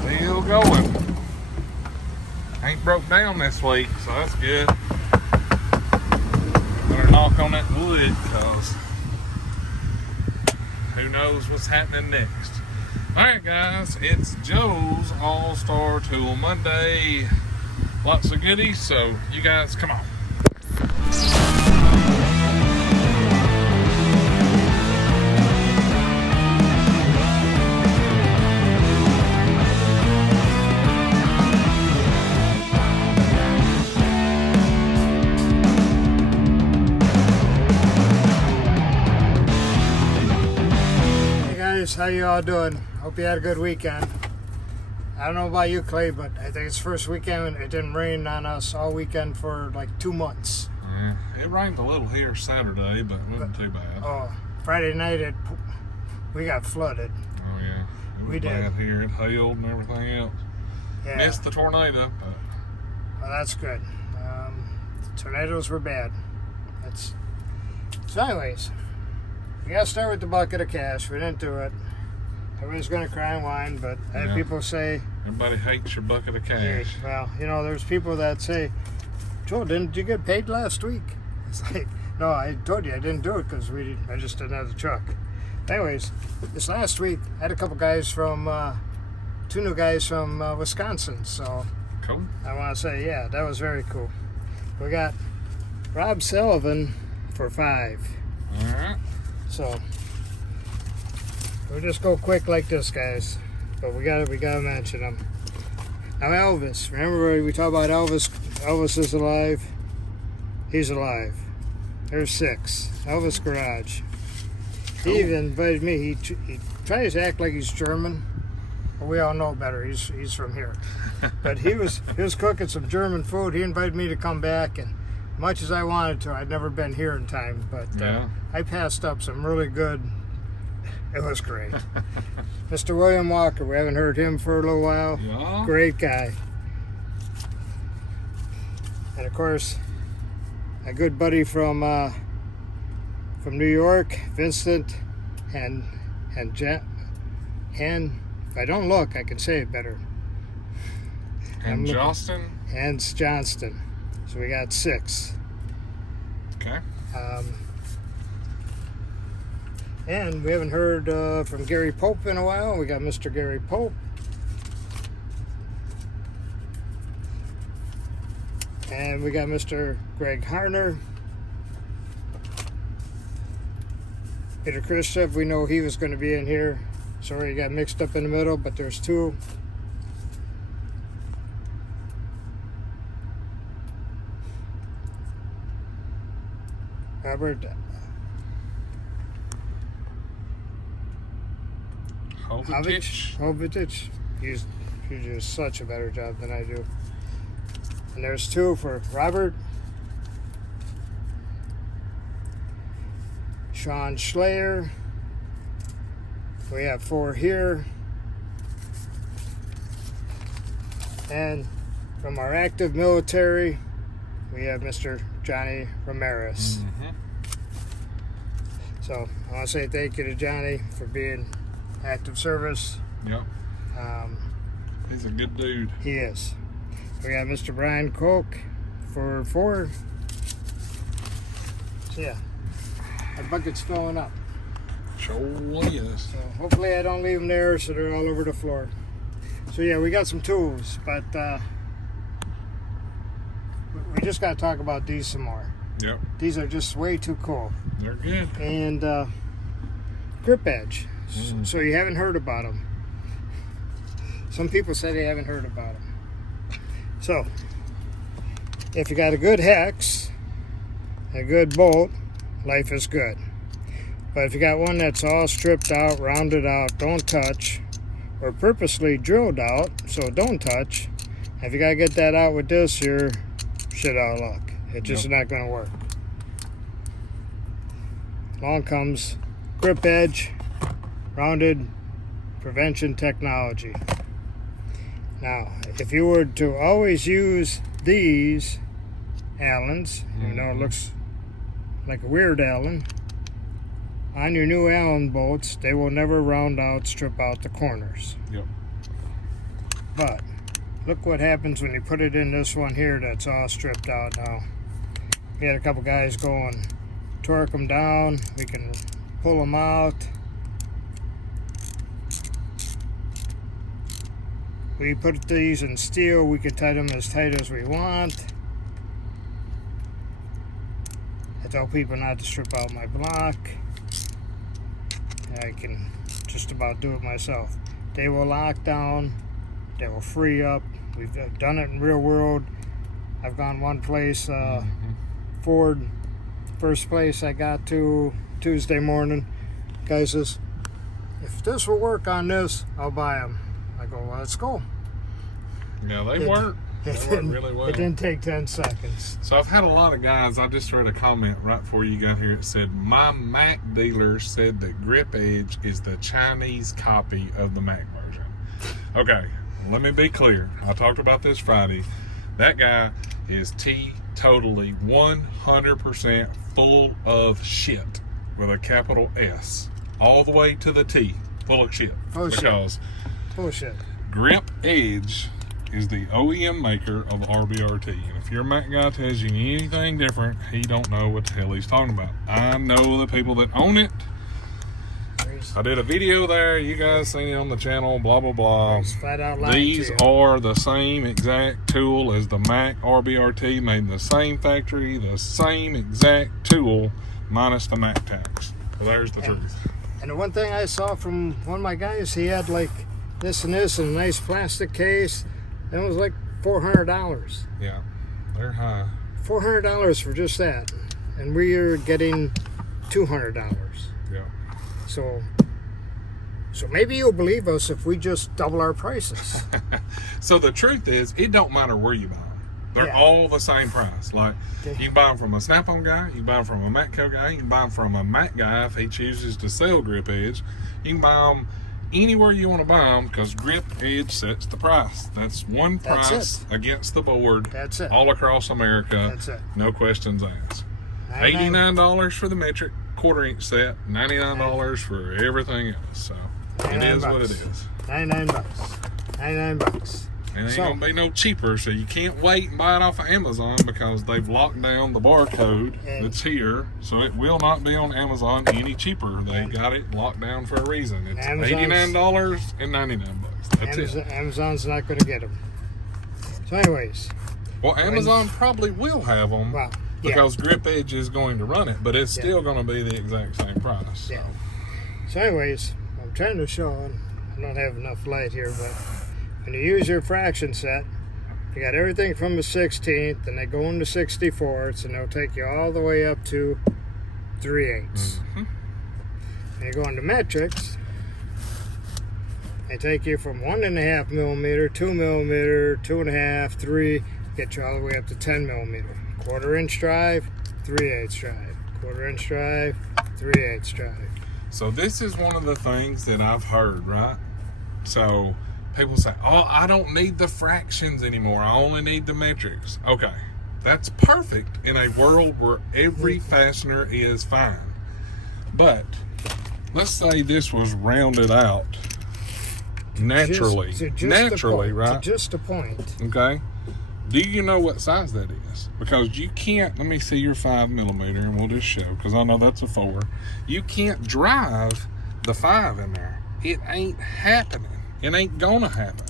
Still going. Ain't broke down this week, so that's good. Better knock on that wood, because who knows what's happening next. Alright guys, it's Joe's All-Star Tool Monday. Lots of goodies, so you guys come on. How you all doing? Hope you had a good weekend. I don't know about you, Clay, but I think it's the first weekend it didn't rain on us all weekend for like 2 months. Yeah, it rained a little here Saturday, but it wasn't too bad. Oh, Friday night we got flooded. Oh yeah, it was bad here. It hailed and everything else. Yeah. Missed the tornado, but well, that's good. The tornadoes were bad. So anyways, we gotta start with the bucket of cash. We didn't do it. Everybody's gonna cry and whine, but I have people say everybody hates your bucket of cash. Hey, well, you know, there's people that say, Joe, didn't you get paid last week? It's like, no, I told you I didn't do it because I just didn't have the truck. Anyways, this last week I had a couple guys from 2 new guys from Wisconsin, so cool. I want to say, yeah, that was very cool. We got Rob Sullivan for 5. All right. So we'll just go quick like this, guys. But we gotta mention them. Now Elvis, remember we talked about Elvis? Elvis is alive. He's alive. There's 6. Elvis Garage. Cool. He even invited me. He tries to act like he's German, but we all know better. He's from here. But he was cooking some German food. He invited me to come back, and much as I wanted to, I'd never been here in time, but I passed up some really good. It was great. Mr. William Walker, we haven't heard him for a little while. Yeah. Great guy. And of course, a good buddy from New York, Vincent, and if I don't look, I can say it better. And Johnston? Hans Johnston. So we got 6. Okay. And we haven't heard from Gary Pope in a while. We got Mr. Gary Pope. And we got Mr. Greg Harner. Peter Khrushchev, we know he was going to be in here. Sorry, he got mixed up in the middle, but there's 2. Robert Hovitich. He's just such a better job than I do. And there's 2 for Robert. Sean Schlayer. We have 4 here. And from our active military, we have Mr. Johnny Ramirez. Mm-hmm. So I want to say thank you to Johnny for being active service. Yep. He's a good dude. He is. We got Mr. Brian Koch for 4. So yeah, our bucket's filling up. Sure is. So hopefully I don't leave them there so they're all over the floor. So yeah, we got some tools, but we just got to talk about these some more. Yep. These are just way too cool. They're good. And Grip Edge. So you haven't heard about them. Some people say they haven't heard about them. So if you got a good hex, a good bolt, life is good. But if you got one that's all stripped out, rounded out, don't touch, or purposely drilled out, so don't touch, if you got to get that out with this, you're shit out of luck. It's just not going to work. Along comes Grip Edge Rounded Prevention Technology. Now, if you were to always use these Allens, even though it looks like a weird Allen, on your new Allen bolts, they will never round out, strip out the corners. Yep. But look what happens when you put it in this one here that's all stripped out now. We had a couple guys go and torque them down. We can pull them out. We put these in steel. We can tie them as tight as we want. I tell people not to strip out my block. I can just about do it myself. They will lock down. They will free up. We've done it in real world. I've gone one place, Ford, first place I got to Tuesday morning. Guy says, if this will work on this, I'll buy them. I go, well, let's go. Yeah, they work. They work really well. It didn't take 10 seconds. So I've had a lot of guys, I just read a comment right before you got here. It said, my Mac dealer said that Grip Edge is the Chinese copy of the Mac version. Okay, let me be clear. I talked about this Friday. That guy is totally 100% full of shit with a capital S. All the way to the T. Full of shit. Because bullshit. Grip Edge is the OEM maker of RBRT. And if your Mac guy tells you anything different, he don't know what the hell he's talking about. I know the people that own it. I did a video there. You guys seen it on the channel, blah, blah, blah. These are the same exact tool as the Mac RBRT, made in the same factory, the same exact tool, minus the Mac tax. Well, there's the truth. And the one thing I saw from one of my guys, he had like this and this in a nice plastic case. That was like $400. Yeah, they're high. $400 for just that. And we are getting $200. Yeah. So maybe you'll believe us if we just double our prices. So the truth is, it don't matter where you buy them. They're all the same price. Like, you can buy them from a Snap-on guy, you can buy them from a Matco guy, you can buy them from a Mac guy if he chooses to sell Grip Edge. You can buy them anywhere you want to buy them because Grip Edge sets the price. That's one price against the board. That's it. All across America. That's it. No questions asked. $89 for the metric quarter-inch set, $99 for everything else. So it is what it is. $99. $99. It ain't gonna be no cheaper, so you can't wait and buy it off of Amazon because they've locked down the barcode that's here, so it will not be on Amazon any cheaper. They got it locked down for a reason. It's $89 and $99. That's it. Amazon's not going to get them. So, anyways. Well, Amazon probably will have them because Grip Edge is going to run it, but it's still going to be the exact same price. So. Yeah. So, anyways, I'm trying to show, I don't have enough light here, but when you use your fraction set, you got everything from the 16th, and they go into 64ths, and they'll take you all the way up to 3/8. And you go into metrics, they take you from 1.5 millimeter, 2 millimeter, 2.5, 3, get you all the way up to 10 millimeter. Quarter-inch drive, 3/8 drive. Quarter-inch drive, 3/8 drive. So this is one of the things that I've heard, right? So people say, oh, I don't need the fractions anymore. I only need the metrics. Okay, that's perfect in a world where every fastener is fine. But let's say this was rounded out naturally. Naturally, right? To just a point. Okay. Do you know what size that is? Because you can't, let me see your 5 millimeter and we'll just show, because I know that's a 4. You can't drive the 5 in there. It ain't happening. It ain't gonna happen.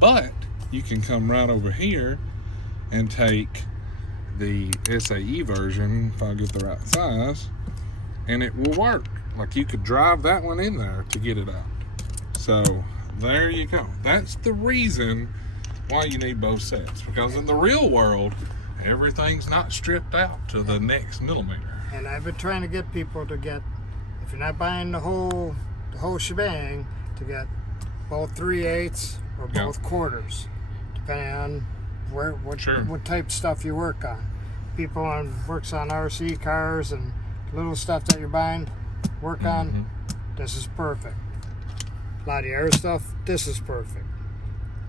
But you can come right over here and take the SAE version, if I get the right size, and it will work. Like, you could drive that one in there to get it out. So there you go. That's the reason why you need both sets, because in the real world everything's not stripped out to the next millimeter. And I've been trying to get people to get, if you're not buying the whole shebang, to get both 3/8 or both quarters, depending on what type of stuff you work on. People works on RC cars and little stuff that you're buying, work on, this is perfect. A lot of the other stuff, this is perfect.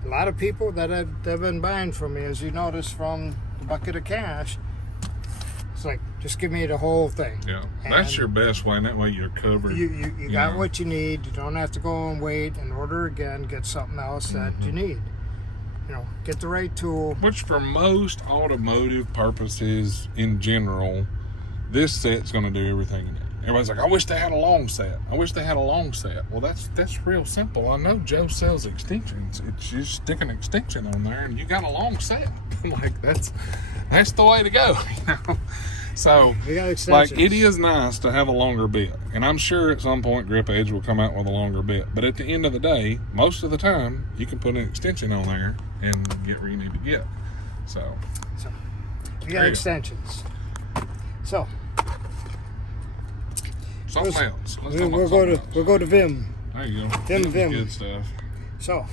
A lot of people that have been buying from me, as you notice from the bucket of cash, it's like, Just give me the whole thing. Yeah, that's And your best way, and that way you're covered. You got what you need. You don't have to go and wait and order again, get something else that you need. You know, get the right tool. Which for most automotive purposes in general, this set's going to do everything you need. Everybody's like, I wish they had a long set. I wish they had a long set. Well, that's real simple. I know Joe sells extensions. It's just stick an extension on there and you got a long set. Like that's the way to go, you know. So, like, it is nice to have a longer bit, and I'm sure at some point Grip Edge will come out with a longer bit. But at the end of the day, most of the time, you can put an extension on there and get where you need to get. So we got extensions. So something else. We'll go to VIM. There you go. VIM. Good stuff. So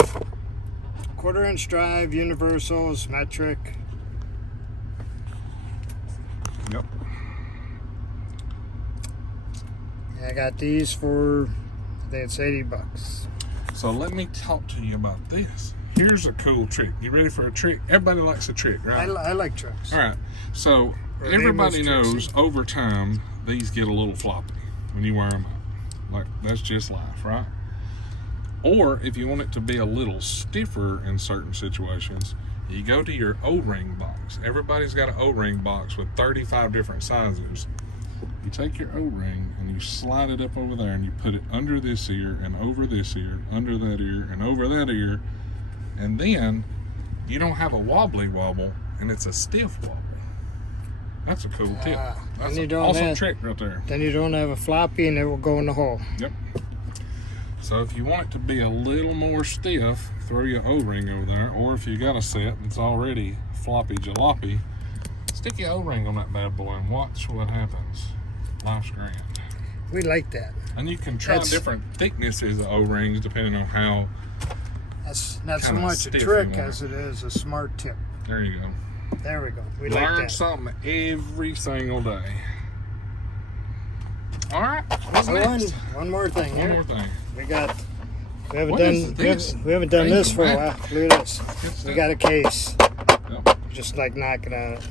1/4-inch drive, universals, metric. Yep. I got these for, I think it's $80. So let me talk to you about this. Here's a cool trick. You ready for a trick? Everybody likes a trick, right? I like tricks. All right. So everybody knows over time these get a little floppy when you wear them out. Like, that's just life, right? Or if you want it to be a little stiffer in certain situations, you go to your O-ring box. Everybody's got an O-ring box with 35 different sizes. You take your O-ring and you slide it up over there and you put it under this ear and over this ear, under that ear and over that ear. And then you don't have a wobbly wobble and it's a stiff wobble. That's a cool tip. That's an awesome trick right there. Then you don't have a floppy and it will go in the hole. Yep. So if you want it to be a little more stiff, throw your O-ring over there. Or if you got a set that's already floppy jalopy, stick your O-ring on that bad boy and watch what happens. Life's grand. We like that. And you can try different thicknesses of O-rings depending on how. That's not so much a trick as it is a smart tip. There you go. There we go. We like that. Learn something every single day. All right. One more thing here. One more thing. We haven't done this for a while. Look at this. We got a case. Yep. Just like knocking on it.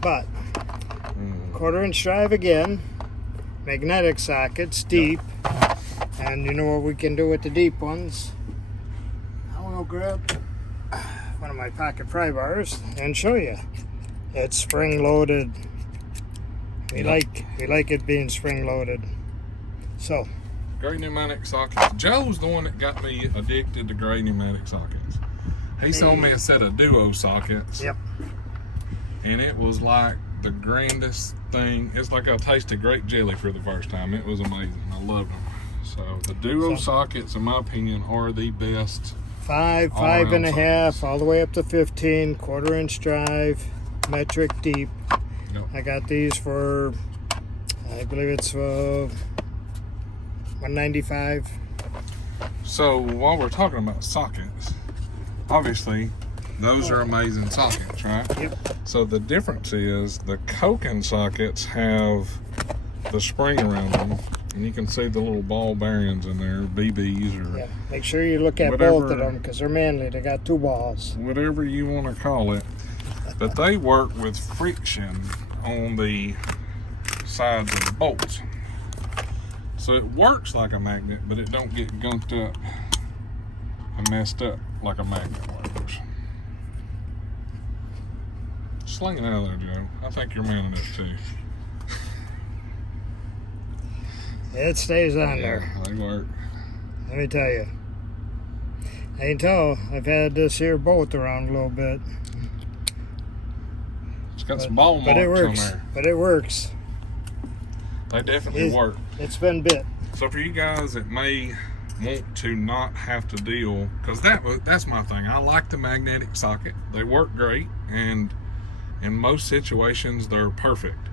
But 1/4-inch drive again. Magnetic sockets, deep. Yep. And you know what we can do with the deep ones? I will grab one of my pocket pry bars and show you. It's spring loaded. We like it being spring loaded. So gray pneumatic sockets. Joe's the one that got me addicted to gray pneumatic sockets. He sold me a set of duo sockets. Yep. And it was like the grandest thing. It's like I tasted grape jelly for the first time. It was amazing. I loved them. So the duo sockets, in my opinion, are the best. 5.5, all the way up to 15, 1/4-inch drive, metric deep. Yep. I got these for, I believe it's $195. So while we're talking about sockets, obviously those are amazing sockets, right? Yep. So the difference is the Koken sockets have the spring around them, and you can see the little ball bearings in there, BBs or Make sure you look at both of them because they're manly. They got 2 balls. Whatever you want to call it. But they work with friction on the sides of the bolts. So it works like a magnet, but it don't get gunked up and messed up like a magnet works. Sling it out of there, Joe. I think you're manning it too. It stays on there. They work. Let me tell you. I can tell I've had this here bolt around a little bit. It's got some ball marks on there. But it works. They definitely work. It's been bit. So for you guys that may want to not have to deal, because that's my thing. I like the magnetic socket. They work great, and in most situations they're perfect.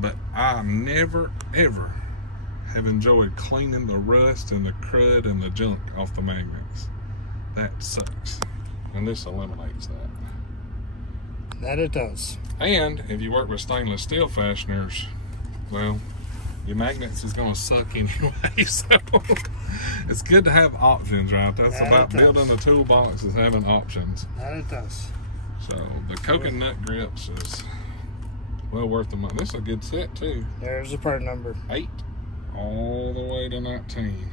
But I never ever have enjoyed cleaning the rust and the crud and the junk off the magnets. That sucks. And this eliminates that. That it does. And if you work with stainless steel fasteners, well, your magnets is going to suck anyway. So it's good to have options, right? That's about building a toolbox, is having options. That it does. So the Koken Nut Grips is Well worth the money. This is a good set too. There's the part number. 8 all the way to 19.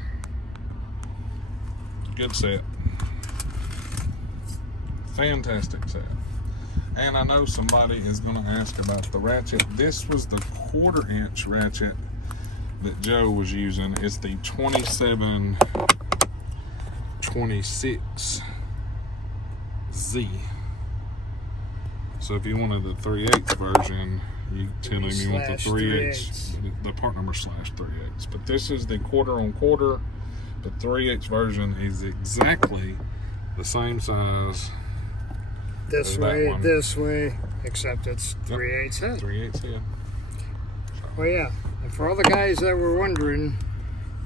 Good set. Fantastic set. And I know somebody is going to ask about the ratchet. This was the 1/4 inch ratchet that Joe was using. It's the 2726Z. So if you wanted the 3/8 version, you tell him you want the 3/8, the part number /3/8. But this is the 1/4 on 1/4. The 3/8 version is exactly the same size. This way, except it's 3/8 head. 3/8 head. Well, yeah. And for all the guys that were wondering,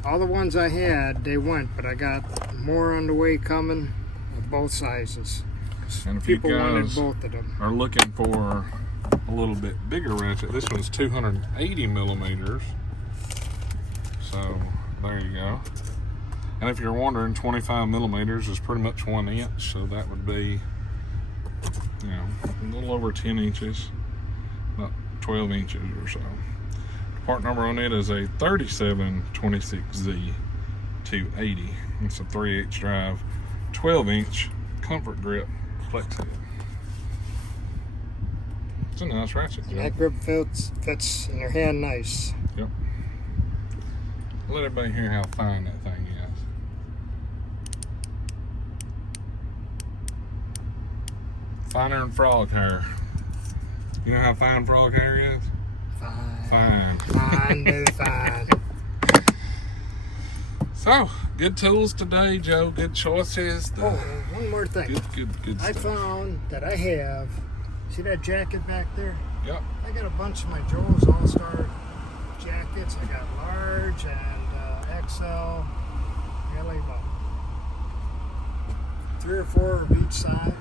all the ones I had, they went, but I got more on the way coming of both sizes. And if People you wanted guys both of them. are looking for a little bit bigger ratchet, this one's 280 millimeters. So there you go. And if you're wondering, 25 millimeters is pretty much 1 inch, so that would be, you know, a little over 10 inches, about 12 inches or so. The part number on it is a 3726Z 280. It's a 3/8 drive, 12-inch comfort grip flex head. It's a nice ratchet. And that grip fits in your hand nice. Yep. Let everybody hear how fine that thing is. Finer than frog hair. You know how fine frog hair is? Fine. Fine. So, good tools today, Joe. Good choices. Oh, one more thing. Good I stuff. found that I have, see that jacket back there? Yep. I got a bunch of my Joe's AllStar jackets. I got large and XL. Really about 3 or 4 of each side,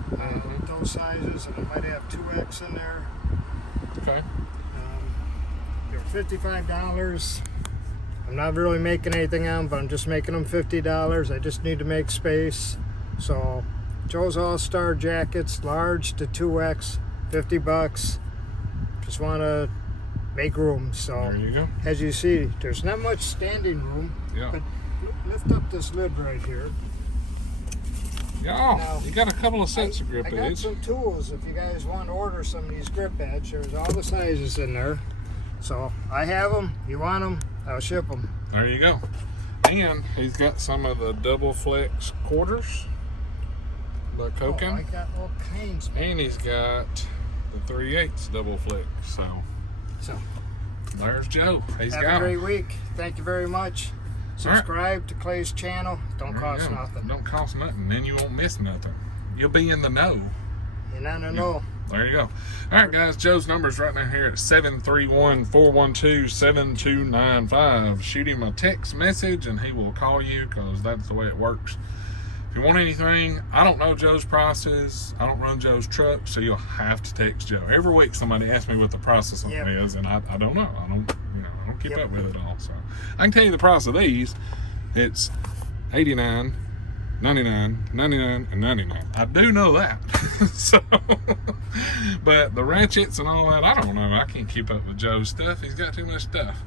those sizes, and I might have 2X in there. Okay. They're $55. I'm not really making anything on them, but I'm just making them $50. I just need to make space. So, Joe's AllStar jackets, large to 2X, $50. Just want to make room. So, There you go. as you see, there's not much standing room. Yeah. But lift up this lid right here. Yeah. Now, You got a couple of sets of grip I got edge. some tools if you guys want to order some of these grip edge. There's all the sizes in there. So I have them. You want them? I'll ship them. There you go. And he's got some of the double flex quarters by Koken. Oh, I got all kinds. And he's got the 3/8 double flex. So there's Joe. He's Have got a great 'em. week. Thank you very much. Subscribe to Clay's channel. Don't cost nothing. Don't cost nothing. Then you won't miss nothing. You'll be in the know. You know. There you go. All right, guys. Joe's number's right now here at 731-412-7295. Shoot him a text message and he will call you, because that's the way it works. If you want anything, I don't know Joe's prices. I don't run Joe's truck, so you'll have to text Joe. Every week somebody asks me what the price of something is, and I don't know. I don't keep up with it all. So I can tell you the price of these. It's $89, $99, $99, and $99. I do know that. So, but the ratchets and all that, I don't know. I can't keep up with Joe's stuff. He's got too much stuff.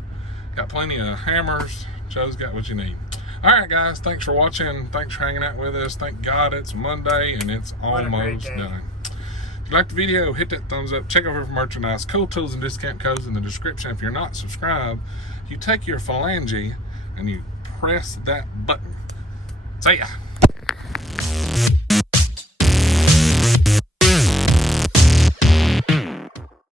Got plenty of hammers. Joe's got what you need. All right, guys. Thanks for watching. Thanks for hanging out with us. Thank God it's Monday and it's almost done. If you liked the video, hit that thumbs up. Check over for merchandise, cool tools, and discount codes in the description. If you're not subscribed, you take your phalange and you press that button. See ya.